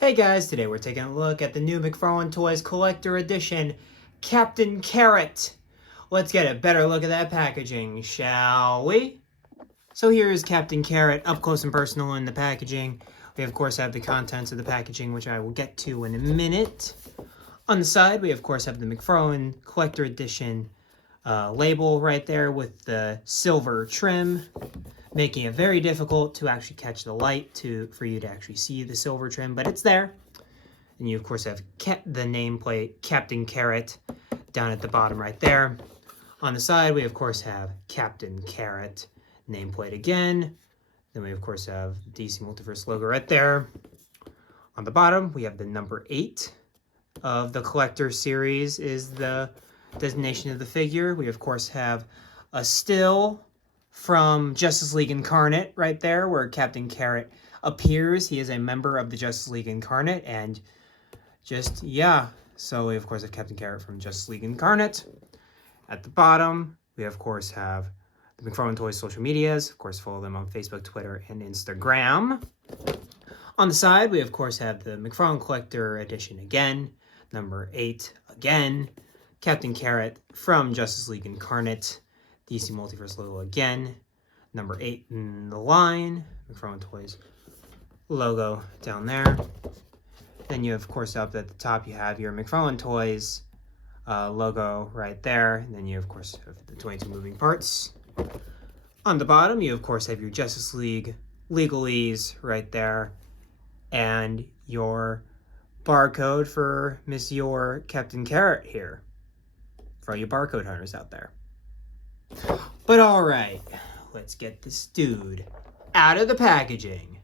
Hey guys, today we're taking a look at the new McFarlane Toys Collector Edition, Captain Carrot. Let's get a better look at that packaging, shall we? So here's Captain Carrot up close and personal in the packaging. We of course have the contents of the packaging, which I will get to in a minute. On the side, we of course have the McFarlane Collector Edition label right there with the silver trim, making it very difficult to actually catch the light for you to actually see the silver trim, but it's there. And you of course have the nameplate Captain Carrot down at the bottom right there. On the side, we of course have Captain Carrot nameplate again. Then we of course have the DC Multiverse logo right there. On the bottom, we have the number 8 of the collector series is the designation of the figure. We of course have a still from Justice League Incarnate right there where Captain Carrot appears. He is a member of the Justice League Incarnate, and so we of course have Captain Carrot from Justice League Incarnate. At the bottom, we of course have the McFarlane Toys social medias. Of course, follow them on Facebook, Twitter, and Instagram. On the side, we of course have the McFarlane Collector Edition again, number 8 again, Captain Carrot from Justice League Incarnate, DC Multiverse logo again, number 8 in the line, McFarlane Toys logo down there. Then you, of course, up at the top, you have your McFarlane Toys logo right there. And then you, of course, have the 22 moving parts. On the bottom, you, of course, have your Justice League legalese right there. And your barcode for Monsieur Captain Carrot here. For all you barcode hunters out there. But alright, let's get this dude out of the packaging.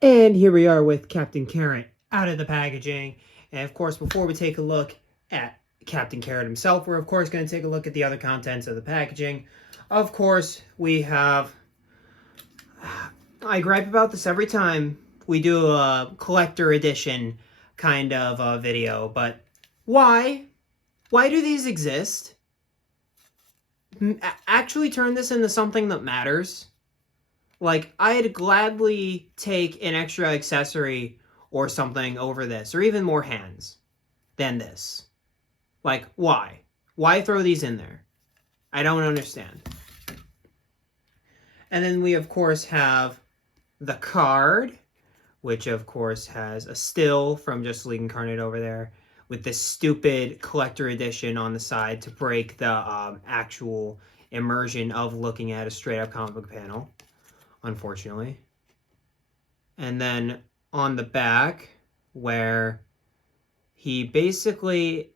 And here we are with Captain Carrot out of the packaging. And of course, before we take a look at Captain Carrot himself, we're of course going to take a look at the other contents of the packaging. Of course, we have... I gripe about this every time we do a collector edition kind of video, but why? Why do these exist? Actually turn this into something that matters. Like, I'd gladly take an extra accessory or something over this, or even more hands than this. Like, why? Why throw these in there? I don't understand. And then we, of course, have the card, which, of course, has a still from Justice League Incarnate over there, with this stupid collector edition on the side to break the actual immersion of looking at a straight-up comic book panel, unfortunately. And then on the back, where it basically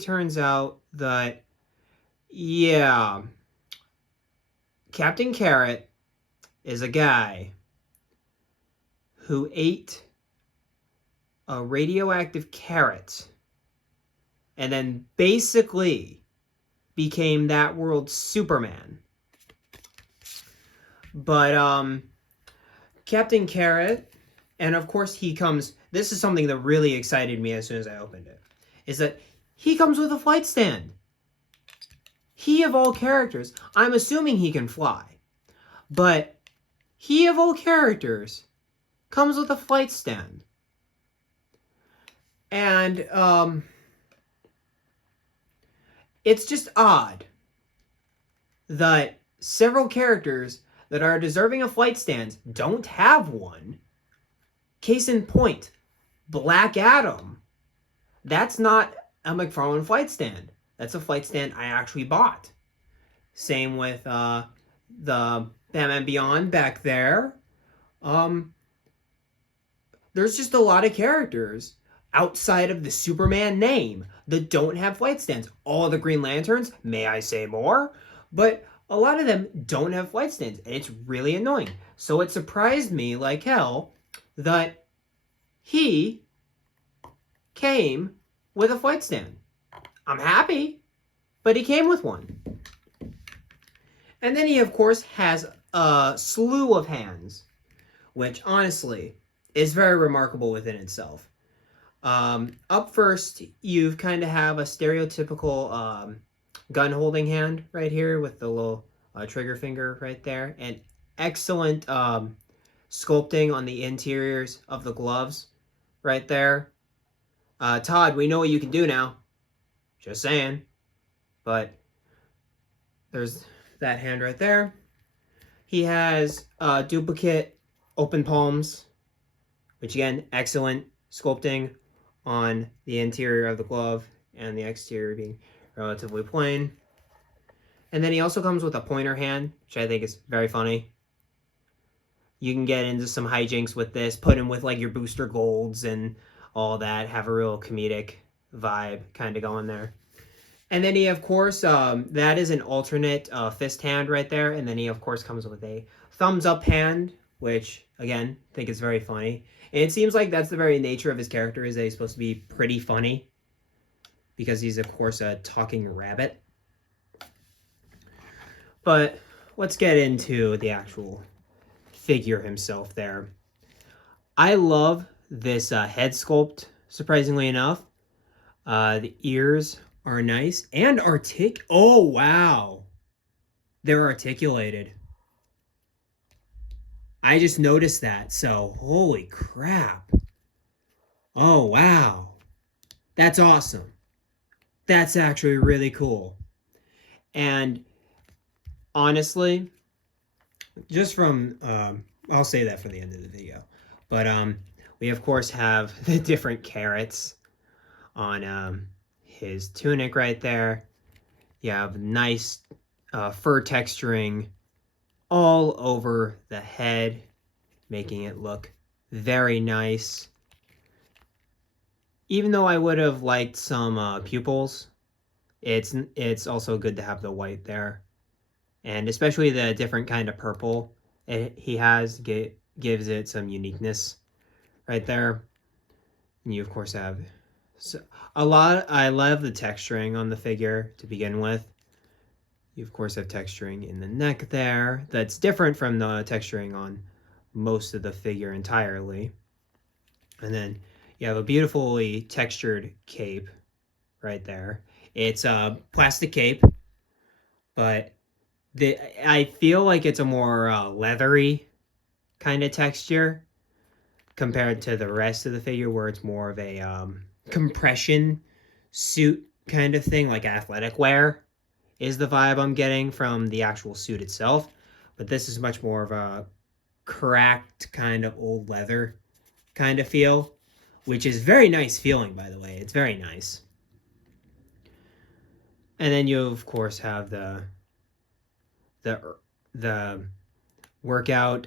turns out that, yeah, Captain Carrot is a guy who ate a radioactive carrot and then basically became that world's Superman. But Captain Carrot, and of course he comes, this is something that really excited me as soon as I opened it, is that he comes with a flight stand. He of all characters, I'm assuming he can fly, but he of all characters comes with a flight stand. And it's just odd that several characters that are deserving of flight stands don't have one. Case in point, Black Adam. That's not a McFarlane flight stand. That's a flight stand I actually bought. Same with the Batman Beyond back there. There's just a lot of characters outside of the Superman name that don't have flight stands. All the Green Lanterns, may I say more? But a lot of them don't have flight stands, and it's really annoying. So it surprised me like hell that he came with a flight stand. I'm happy, but he came with one. And then he, of course, has a slew of hands, which honestly is very remarkable within itself. Up first, you kind of have a stereotypical gun holding hand right here with the little trigger finger right there. And excellent sculpting on the interiors of the gloves right there. Todd, we know what you can do now. Just saying. But there's that hand right there. He has duplicate open palms, which again, excellent sculpting on the interior of the glove and the exterior being relatively plain. And then he also comes with a pointer hand, which I think is very funny. You can get into some hijinks with this, put him with like your booster golds and all that, have a real comedic vibe kind of going there. And then he, of course, that is an alternate fist hand right there. And then he, of course, comes with a thumbs up hand, which, again, I think is very funny. And it seems like that's the very nature of his character, is that he's supposed to be pretty funny. Because he's, of course, a talking rabbit. But let's get into the actual figure himself there. I love this head sculpt, surprisingly enough. The ears are nice and oh wow, they're articulated. I just noticed that, so holy crap. Oh wow, that's awesome. That's actually really cool. And honestly, just from I'll say that for the end of the video, but we of course have the different carrots on his tunic right there. You have nice fur texturing all over the head, making it look very nice. Even though I would have liked some pupils, it's also good to have the white there. And especially the different kind of purple he has gives it some uniqueness right there. And you of course have I love the texturing on the figure to begin with. You of course have texturing in the neck there that's different from the texturing on most of the figure entirely. And then you have a beautifully textured cape right there. It's a plastic cape, but I feel like it's a more leathery kind of texture compared to the rest of the figure, where it's more of a compression suit kind of thing, like athletic wear is the vibe I'm getting from the actual suit itself. But this is much more of a cracked kind of old leather kind of feel, which is very nice feeling, by the way. It's very nice. And then you of course have the workout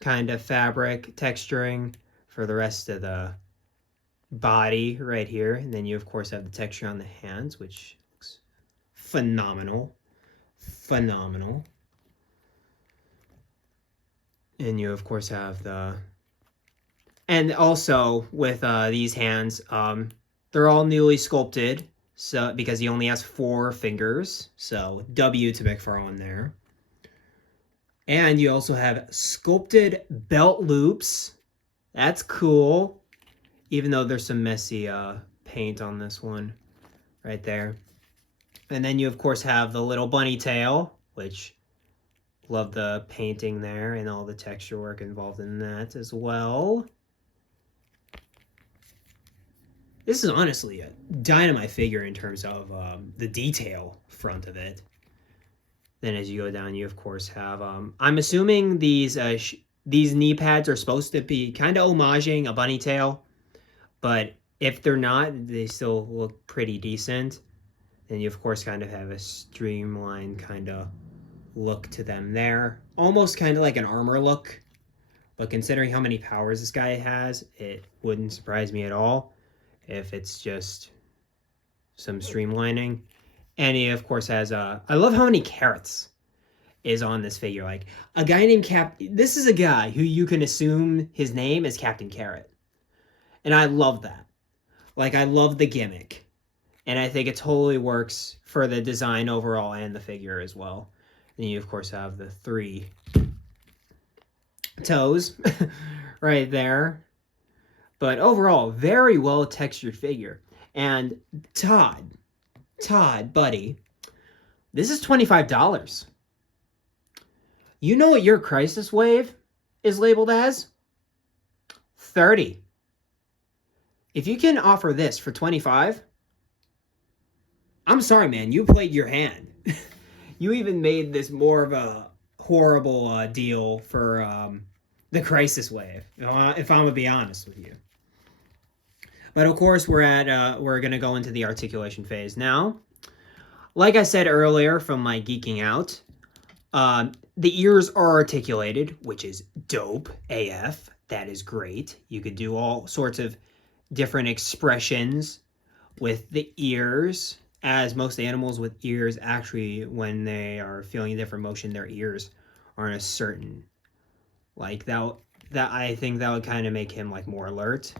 kind of fabric texturing for the rest of the body right here. And then you of course have the texture on the hands, which looks phenomenal. And you of course have and also with these hands, they're all newly sculpted, so because he only has 4 fingers, so W to McFarlane there. And you also have sculpted belt loops. That's cool, even though there's some messy paint on this one right there. And then you of course have the little bunny tail, which love the painting there and all the texture work involved in that as well. This is honestly a dynamite figure in terms of the detail front of it. Then as you go down, you of course have, I'm assuming these knee pads are supposed to be kind of homaging a bunny tail, but if they're not, they still look pretty decent. Then you of course kind of have a streamlined kind of look to them there. Almost kind of like an armor look, but considering how many powers this guy has, it wouldn't surprise me at all if it's just some streamlining. And he of course has I love how many carrots is on this figure. Like a guy named this is a guy who you can assume his name is Captain Carrot. And I love that. Like I love the gimmick. And I think it totally works for the design overall and the figure as well. And you of course have the 3 toes right there. But overall, very well textured figure. And Todd, buddy, this is $25. You know what your crisis wave is labeled as 30. If you can offer this for 25, I'm sorry, man, you played your hand. You even made this more of a horrible deal for the Crisis Wave, if I'm gonna be honest with you. But of course, we're gonna go into the articulation phase now. Like I said earlier, from my geeking out, the ears are articulated, which is dope AF. That is great. You could do all sorts of different expressions with the ears, as most animals with ears actually, when they are feeling a different motion, their ears are in a certain, like that I think that would kind of make him like more alert.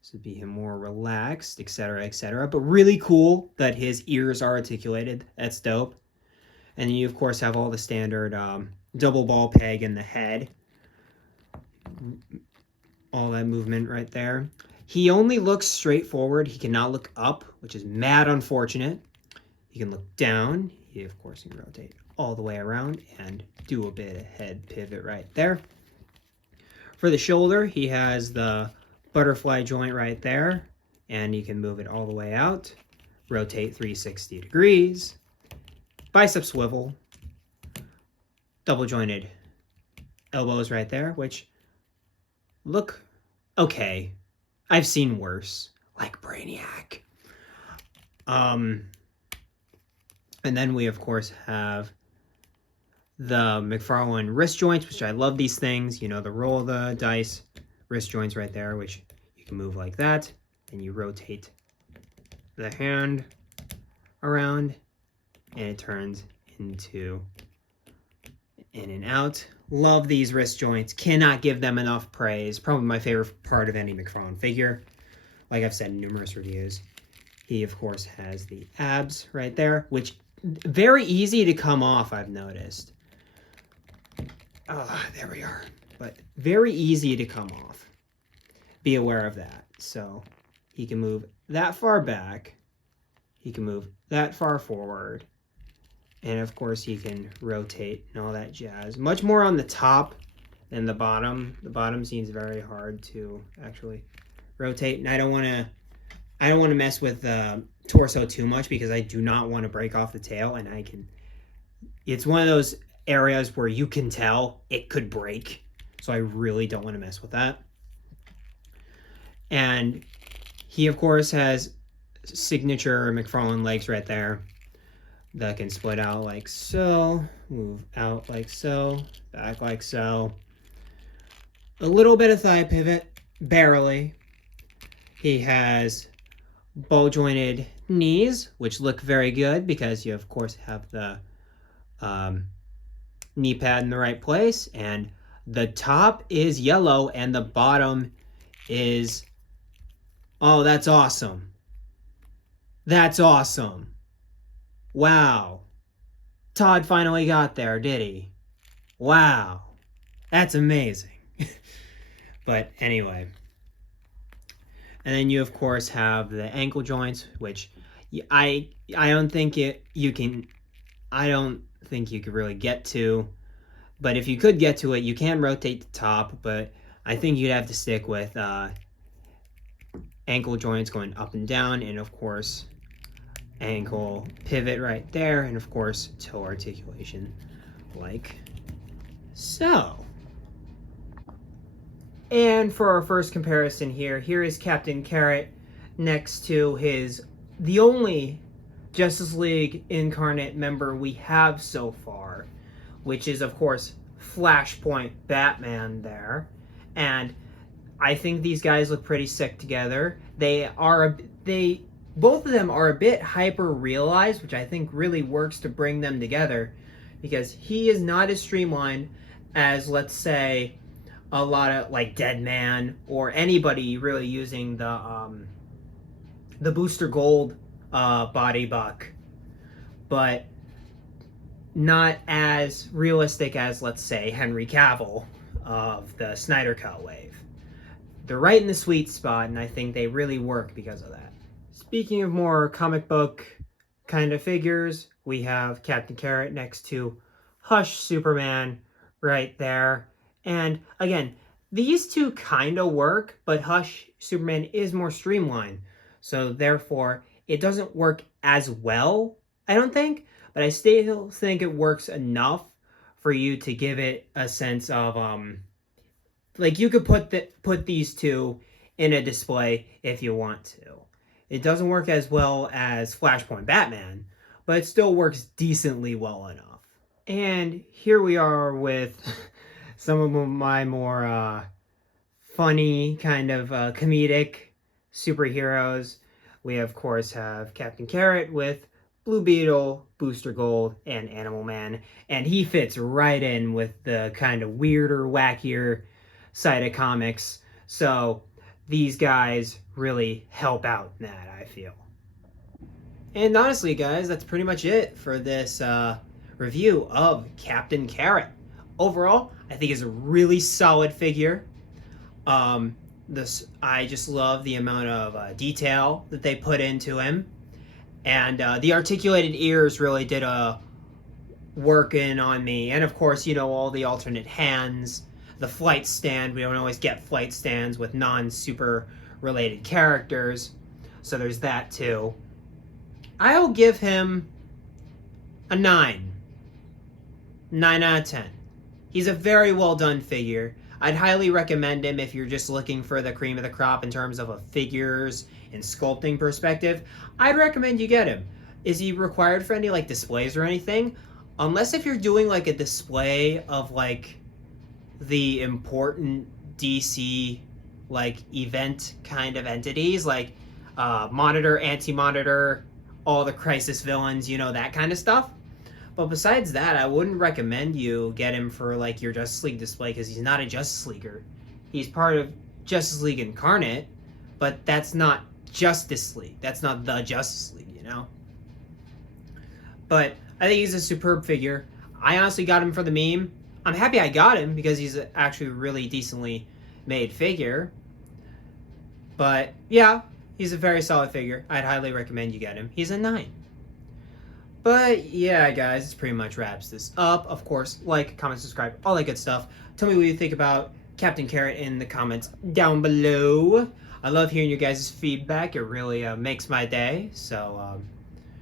This would be him more relaxed, etc., etc. But really cool that his ears are articulated. That's dope. And you, of course, have all the standard double ball peg in the head. All that movement right there. He only looks straight forward. He cannot look up, which is mad unfortunate. He can look down. He, of course, can rotate all the way around and do a bit of head pivot right there. For the shoulder, he has the butterfly joint right there, and you can move it all the way out. Rotate 360 degrees. Bicep swivel. Double jointed elbows right there, which look okay. I've seen worse, like Brainiac. And then we, of course, have the McFarlane wrist joints, which I love these things. You know, the roll of the dice wrist joints right there, which you can move like that. And you rotate the hand around, and it turns into in and out. Love these wrist joints. Cannot give them enough praise. Probably my favorite part of any McFarlane figure. Like I've said in numerous reviews. He, of course, has the abs right there, which very easy to come off, I've noticed. There we are. But very easy to come off. Be aware of that. So he can move that far back. He can move that far forward. And of course he can rotate and all that jazz. Much more on the top than the bottom. The bottom seems very hard to actually rotate. And I don't want to mess with the torso too much because I do not want to break off the tail, and it's one of those areas where you can tell it could break. So I really don't want to mess with that. And he, of course, has signature McFarlane legs right there that can split out like so, move out like so, back like so. A little bit of thigh pivot, barely. He has ball jointed knees, which look very good because you, of course, have the knee pad in the right place. And the top is yellow and the bottom is... Oh, that's awesome. That's awesome. Wow. Todd finally got there, did he? Wow. That's amazing. But anyway. And then you, of course, have the ankle joints, which I don't think you can really get to. But if you could get to it, you can rotate the top, but I think you'd have to stick with ankle joints going up and down, and of course ankle pivot right there, and of course toe articulation like so. And for our first comparison here is Captain Carrot next to the only Justice League Incarnate member we have so far, which is of course Flashpoint Batman there. And I think these guys look pretty sick together. Both of them are a bit hyper-realized, which I think really works to bring them together, because he is not as streamlined as, let's say, a lot of like Deadman or anybody really using the Booster Gold body buck, but not as realistic as, let's say, Henry Cavill of the Snyder Cut wave. They're right in the sweet spot, and I think they really work because of that. Speaking of more comic book kind of figures, we have Captain Carrot next to Hush Superman right there. And again, these two kind of work, but Hush Superman is more streamlined. So therefore, it doesn't work as well, I don't think, but I still think it works enough for you to give it a sense of like you could put these two in a display if you want to. It doesn't work as well as Flashpoint Batman, but it still works decently well enough. And here we are with some of my more funny kind of comedic superheroes. We of course have Captain Carrot with Blue Beetle, Booster Gold, and Animal Man, and he fits right in with the kind of weirder, wackier side of comics. So these guys really help out in that, I feel. And honestly, guys, that's pretty much it for this review of Captain Carrot. Overall, I think it's a really solid figure. I just love the amount of detail that they put into him, and the articulated ears really did a working on me. And of course, all the alternate hands, the flight stand. We don't always get flight stands with non-super related characters, so there's that too. I'll give him a 9 out of 10. He's a very well done figure. I'd highly recommend him if you're just looking for the cream of the crop in terms of a figures and sculpting perspective. I'd recommend you get him. Is he required for any displays or anything? Unless if you're doing a display of the important DC event kind of entities, Monitor, Anti-Monitor, all the Crisis villains, that kind of stuff. But besides that, I wouldn't recommend you get him for your Justice League display, because he's not a Justice Leaguer. He's part of Justice League Incarnate, but that's not Justice League. That's not the Justice League, But I think he's a superb figure. I honestly got him for the meme. I'm happy I got him because he's actually a really decently made figure. But yeah, he's a very solid figure. I'd highly recommend you get him. He's a 9. But yeah, guys, this pretty much wraps this up. Of course, like, comment, subscribe, all that good stuff. Tell me what you think about Captain Carrot in the comments down below. I love hearing your guys' feedback. It really makes my day. So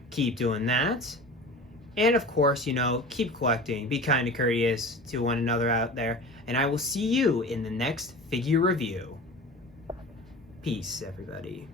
keep doing that. And of course, keep collecting. Be kind and courteous to one another out there. And I will see you in the next figure review. Peace, everybody.